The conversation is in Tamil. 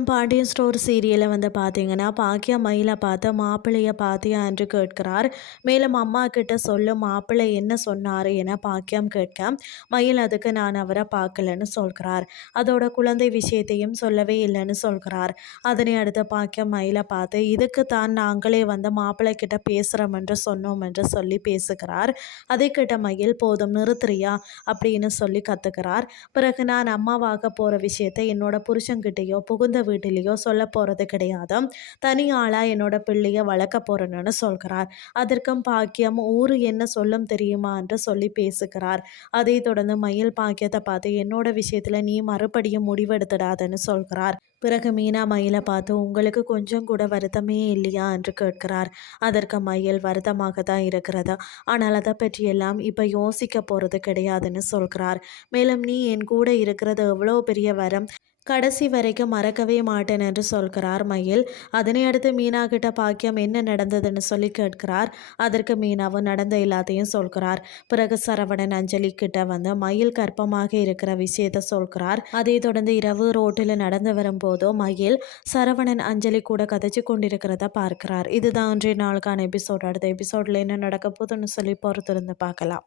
அப்புறம் பாண்டியன் ஸ்டோர் சீரியலை வந்து பார்த்தீங்கன்னா, பாக்கியா மயிலை பார்த்து மாப்பிள்ளைய பார்த்தியா என்று கேட்கிறார். மேலும் அம்மா கிட்ட சொல்லு மாப்பிள்ளை என்ன சொன்னார் என பாக்கியம் கேட்க, மயில் அதுக்கு நான் அவரை பார்க்கலன்னு சொல்கிறார். அதோட குழந்தை விஷயத்தையும் சொல்லவே இல்லைன்னு சொல்கிறார். அதனை அடுத்து பாக்கியம் மயிலை பார்த்து இதுக்கு தான் நாங்களே வந்து மாப்பிள்ளை கிட்ட பேசுகிறோம் என்று சொன்னோம் என்று சொல்லி பேசுகிறார். அதை கேட்ட மயில் போதும் நிறுத்துறியா அப்படின்னு சொல்லி கத்துக்கிறார். பிறகு நான் அம்மாவாக போகிற விஷயத்தை என்னோட புருஷன்கிட்டயோ புகுந்த வீட்டிலேயோ சொல்ல போகிறது கிடையாது. தனி ஆளாக என்னோட பிள்ளைய வளர்க்க போகிறேன்னு சொல்கிறார். அதற்கும் பாக்கியம் ஊரு என்ன சொல்லும் தெரியுமா என்று சொல்லி பேசுகிறார். அதை தொடர்ந்து மயில் பாக்கியத்தை பார்த்து என்னோட விஷயத்தில் நீ மறுபடியும் முடிவெடுத்துடாதன்னு சொல்கிறார். பிறகு மீனா மயிலை பார்த்து உங்களுக்கு கொஞ்சம் கூட வருத்தமே இல்லையா என்று கேட்கிறார். அதற்கு மயில் வருத்தமாக தான் இருக்கிறது, ஆனால் அதை பற்றியெல்லாம் இப்போ யோசிக்க போகிறது கிடையாதுன்னு சொல்கிறார். மேலும் நீ என் கூட இருக்கிறது எவ்வளோ பெரிய வரம், கடைசி வரைக்கும் மறக்கவே மாட்டேன் என்று சொல்கிறார் மயில். அதனை அடுத்து மீனா கிட்ட பாக்கியம் என்ன நடந்ததுன்னு சொல்லி கேட்கிறார். அதற்கு மீனாவும் நடந்த எல்லாத்தையும் சொல்கிறார். பிறகு சரவணன் அஞ்சலி கிட்ட வந்து மயில் கர்ப்பமாக இருக்கிற விஷயத்த சொல்கிறார். அதை தொடர்ந்து இரவு ரோட்டில் நடந்து வரும்போதோ மயில் சரவணன் அஞ்சலி கூட கதைச்சு கொண்டிருக்கிறத பார்க்கிறார். இதுதான் இன்றைய நாளுக்கான எபிசோட். அடுத்த எபிசோட்ல என்ன நடக்க போதுன்னு சொல்லி பொறுத்திருந்து பார்க்கலாம்.